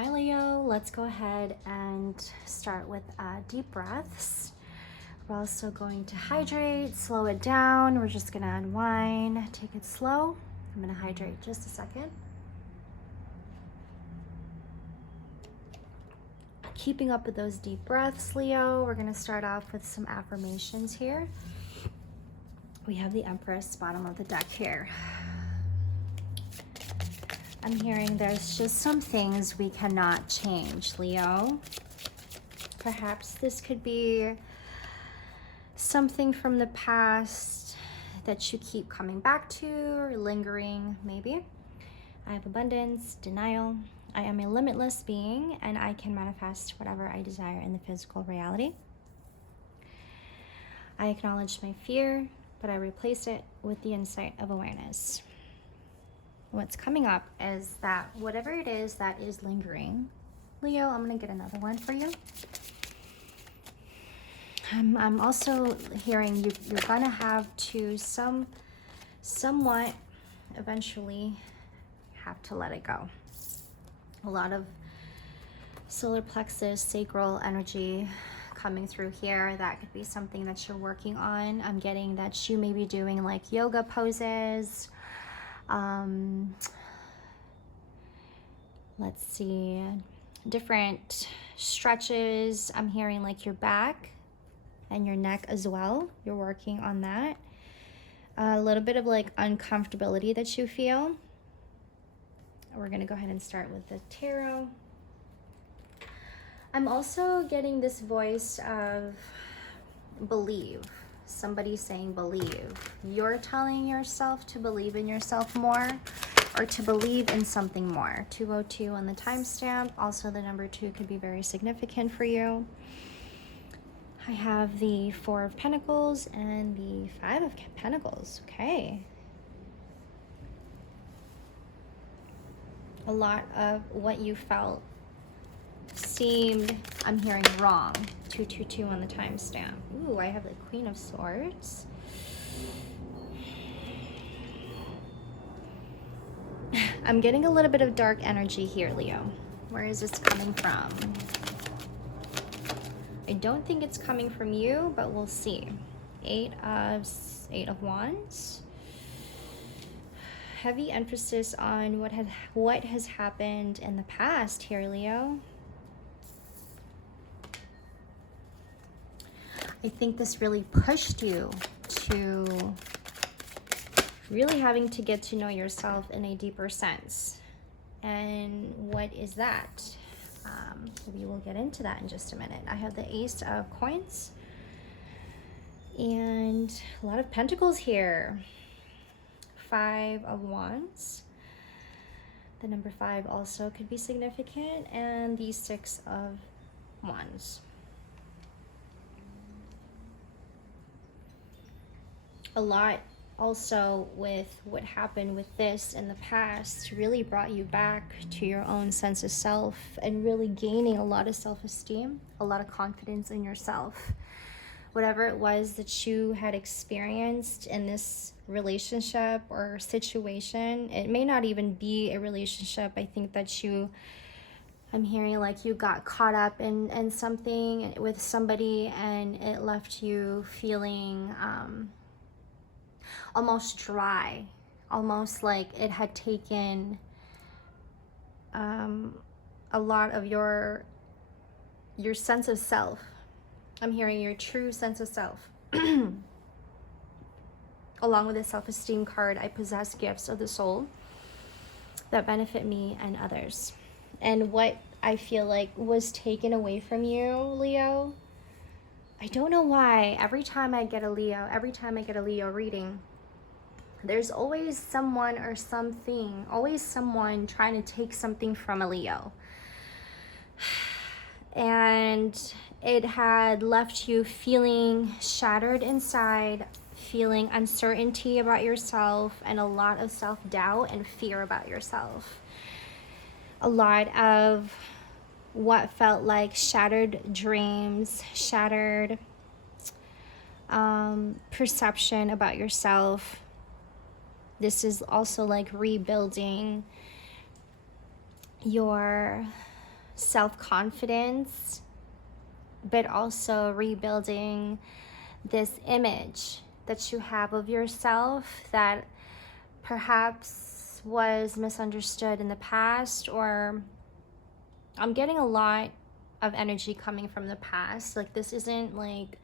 Hi Leo, let's go ahead and start with deep breaths. We're also going to hydrate, slow it down. We're just gonna unwind, take it slow. I'm gonna hydrate just a second. Keeping up with those deep breaths, Leo, we're gonna start off with some affirmations here. We have the Empress, bottom of the deck here. I'm hearing there's just some things we cannot change, Leo. Perhaps this could be something from the past that you keep coming back to or lingering, maybe. I have abundance, denial. I am a limitless being and I can manifest whatever I desire in the physical reality. I acknowledge my fear, but I replace it with the insight of awareness. What's coming up is that whatever it is that is lingering, Leo, I'm going to get another one for you. I'm also hearing you're going to have to somewhat eventually have to let it go. A lot of solar plexus, sacral energy coming through here. That could be something that you're working on. I'm getting that you may be doing like yoga poses. Let's see, different stretches. I'm hearing like your back and your neck as well. You're working on that. A little bit of like uncomfortability that you feel. We're gonna go ahead and start with the tarot. I'm also getting this voice of believe. Somebody saying believe. You're telling yourself to believe in yourself more or to believe in something more. 202 on the timestamp. Also the number 2 could be very significant for you. I have the 4 of Pentacles and the 5 of Pentacles. Okay. A lot of what you felt seemed, I'm hearing, wrong. 222 on the timestamp. Ooh, I have the Queen of Swords. I'm getting a little bit of dark energy here, Leo. Where is this coming from? I don't think it's coming from you, but we'll see. 8 of Wands. Heavy emphasis on what has happened in the past here, Leo. I think this really pushed you to really having to get to know yourself in a deeper sense. And what is that? We will get into that in just a minute. I have the Ace of Coins and a lot of Pentacles here. 5 of Wands. The number 5 also could be significant, and the 6 of Wands. A lot also with what happened with this in the past really brought you back to your own sense of self and really gaining a lot of self-esteem, a lot of confidence in yourself. Whatever it was that you had experienced in this relationship or situation, it may not even be a relationship. I think that I'm hearing like you got caught up in something with somebody and it left you feeling almost dry, almost like it had taken a lot of your sense of self. I'm hearing your true sense of self. Along with the self-esteem card, I possess gifts of the soul that benefit me and others. And what I feel like was taken away from you, Leo, I don't know why. Every time I get a Leo reading, there's always someone or something, always someone trying to take something from a Leo. And it had left you feeling shattered inside, feeling uncertainty about yourself, and a lot of self-doubt and fear about yourself. A lot of what felt like shattered dreams, shattered perception about yourself. This is also like rebuilding your self-confidence, but also rebuilding this image that you have of yourself that perhaps was misunderstood in the past. Or I'm getting a lot of energy coming from the past. Like, this isn't like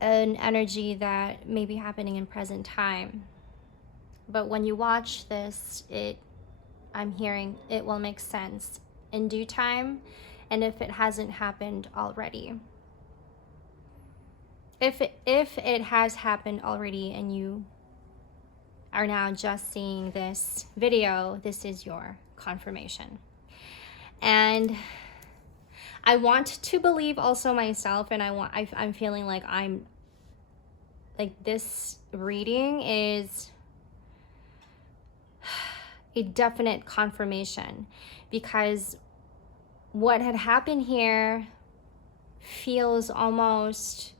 an energy that may be happening in present time, but when you watch this, I'm hearing it will make sense in due time, and if it hasn't happened already. If it has happened already and you are now just seeing this video, this is your confirmation. And I want to believe also myself, and I'm feeling like this reading is a definite confirmation, because what had happened here feels almost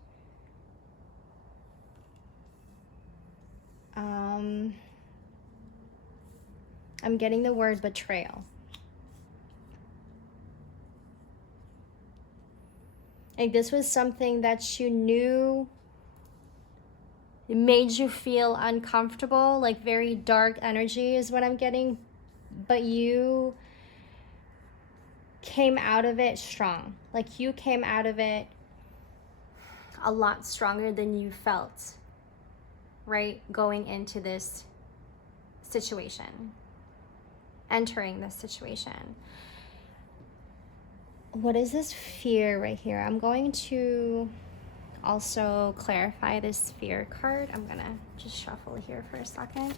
I'm getting the word betrayal. Like, this was something that you knew, it made you feel uncomfortable, like very dark energy is what I'm getting, but you came out of it strong. Like, you came out of it a lot stronger than you felt, right? Going into this situation, entering this situation. What is this fear right here? I'm going to also clarify this fear card. I'm gonna just shuffle here for a second.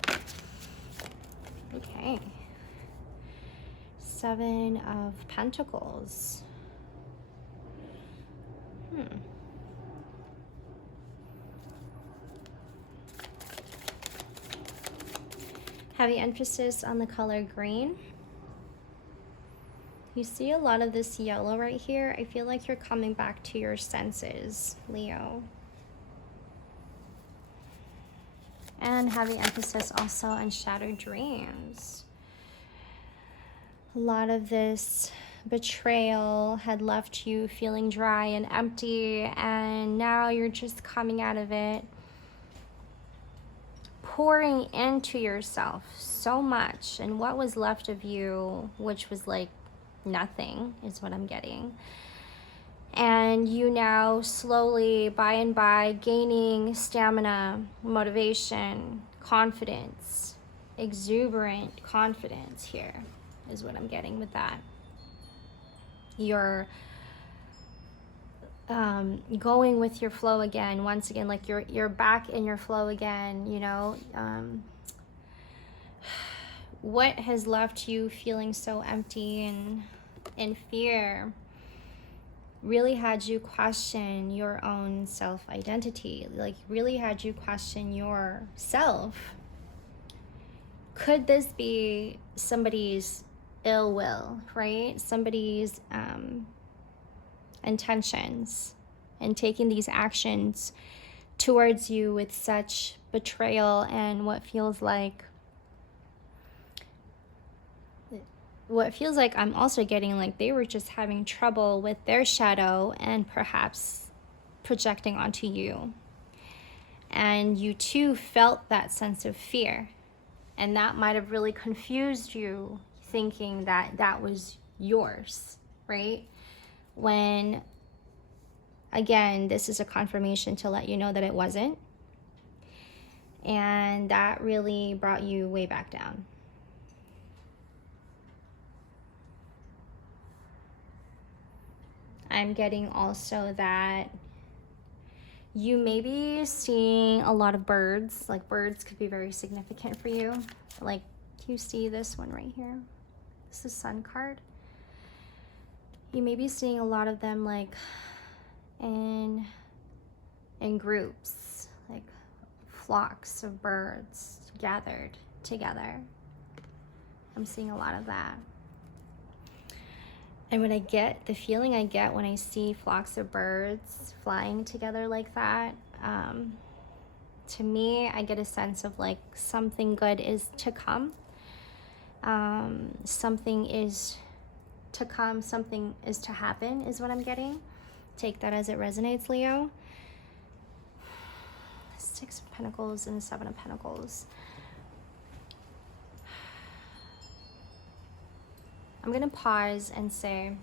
Okay. 7 of Pentacles. Heavy emphasis on the color green. You see a lot of this yellow right here. I feel like you're coming back to your senses, Leo. And heavy emphasis also on shattered dreams. A lot of this betrayal had left you feeling dry and empty, and now you're just coming out of it, pouring into yourself so much, and what was left of you, which was like nothing, is what I'm getting. And you now slowly, by and by, gaining stamina, motivation, confidence, exuberant confidence here is what I'm getting with that. You're going with your flow again, once again, like you're back in your flow again, you know. What has left you feeling so empty and in fear really had you question your own self-identity, like really had you question yourself. Could this be somebody's ill will, right? Somebody's intentions, and taking these actions towards you with such betrayal and what feels like I'm also getting like they were just having trouble with their shadow and perhaps projecting onto you. And you too felt that sense of fear. And that might have really confused you, thinking that that was yours, right? When, again, this is a confirmation to let you know that it wasn't. And that really brought you way back down. I'm getting also that you may be seeing a lot of birds. Like, birds could be very significant for you. Like, you see this one right here? This is Sun card. You may be seeing a lot of them like in groups, like flocks of birds gathered together. I'm seeing a lot of that. And what I get, the feeling I get when I see flocks of birds flying together like that, to me, I get a sense of like something good is to come. Something is to come, something is to happen, is what I'm getting. Take that as it resonates, Leo. Six of Pentacles and the Seven of Pentacles. I'm going to pause and say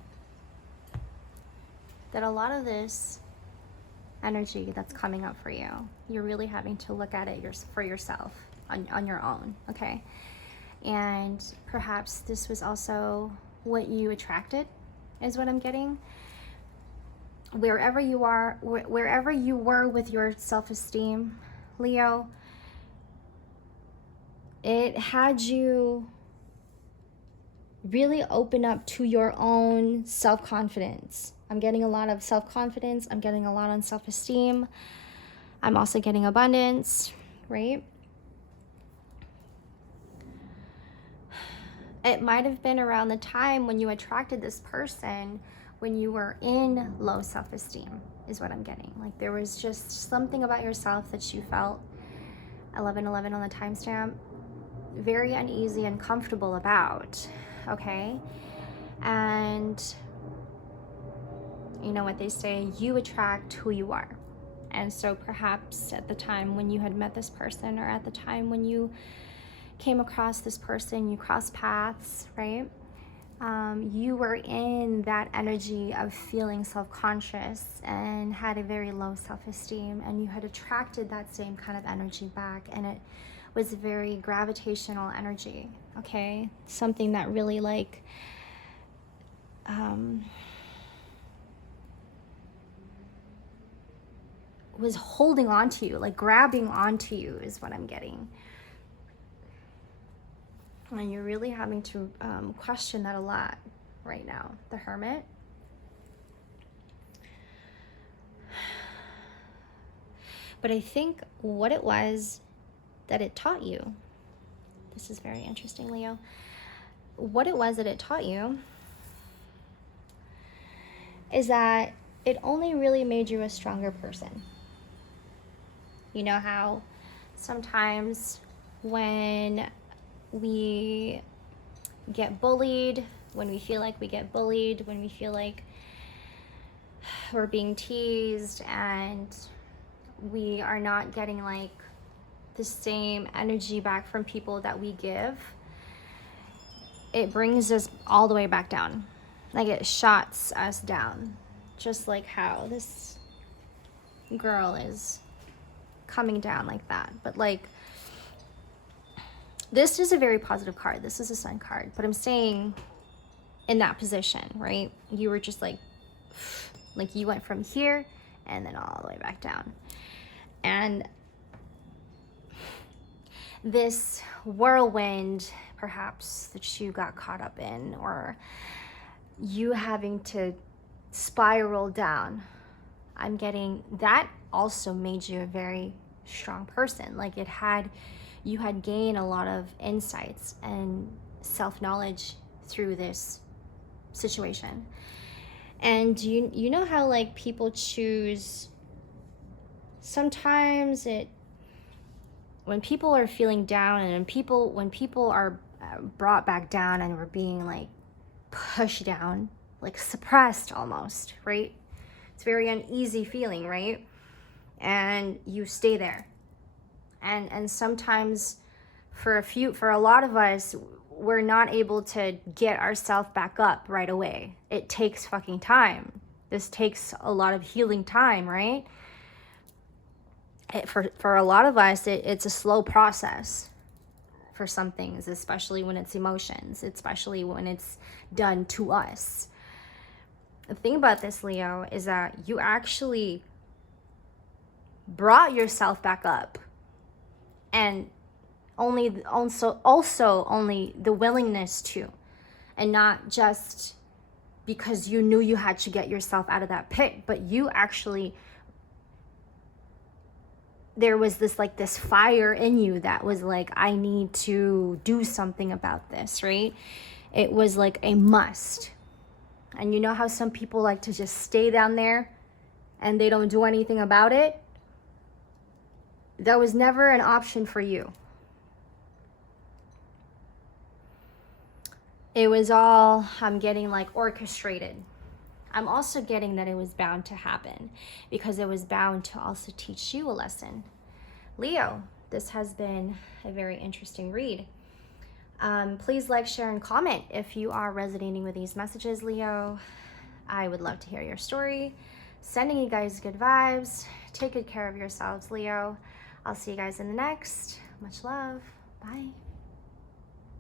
that a lot of this energy that's coming up for you, you're really having to look at it for yourself on your own, okay? And perhaps this was also what you attracted, is what I'm getting. Wherever you are, wherever you were with your self-esteem, Leo, it had you really open up to your own self-confidence. I'm getting a lot of self-confidence. I'm getting a lot on self-esteem. I'm also getting abundance, right? It might have been around the time when you attracted this person when you were in low self-esteem, is what I'm getting. Like there was just something about yourself that you felt, 1111 on the timestamp, very uneasy and comfortable about, okay? And you know what they say, you attract who you are. And so perhaps at the time when you had met this person, or at the time when you came across this person, you crossed paths, right? You were in that energy of feeling self-conscious and had a very low self-esteem, and you had attracted that same kind of energy back, and it was a very gravitational energy, okay? Something that really like was holding on to you, like grabbing onto you, is what I'm getting. And you're really having to question that a lot right now, the Hermit. But I think what it was that it taught you, this is very interesting, Leo. What it was that it taught you is that it only really made you a stronger person. You know how sometimes when we get bullied, when we feel like we get bullied, when we feel like we're being teased and we are not getting like the same energy back from people that we give, it brings us all the way back down. Like it shots us down, just like how this girl is coming down like that. But like, this is a very positive card. This is a Sun card, but I'm saying in that position, right? You were just like you went from here and then all the way back down. And this whirlwind, perhaps, that you got caught up in, or you having to spiral down, I'm getting that also made you a very strong person. Like you had gained a lot of insights and self-knowledge through this situation. And you know how like people choose, sometimes when people are feeling down, and when people are brought back down and we're being like pushed down, like suppressed almost, right? It's a very uneasy feeling, right? And you stay there. And sometimes for a lot of us, we're not able to get ourselves back up right away. It takes fucking time. This takes a lot of healing time, right? For a lot of us, it's a slow process for some things, especially when it's emotions, especially when it's done to us. The thing about this, Leo, is that you actually brought yourself back up, and only the willingness to, and not just because you knew you had to get yourself out of that pit, but you actually, there was this fire in you that was like, I need to do something about this, right? It was like a must. And you know how some people like to just stay down there and they don't do anything about it? That was never an option for you. it was all, I'm getting like orchestrated. I'm also getting that it was bound to happen because it was bound to also teach you a lesson. Leo, this has been a very interesting read. Please like, share, and comment if you are resonating with these messages, Leo. I would love to hear your story. Sending you guys good vibes. Take good care of yourselves, Leo. I'll see you guys in the next. Much love. Bye.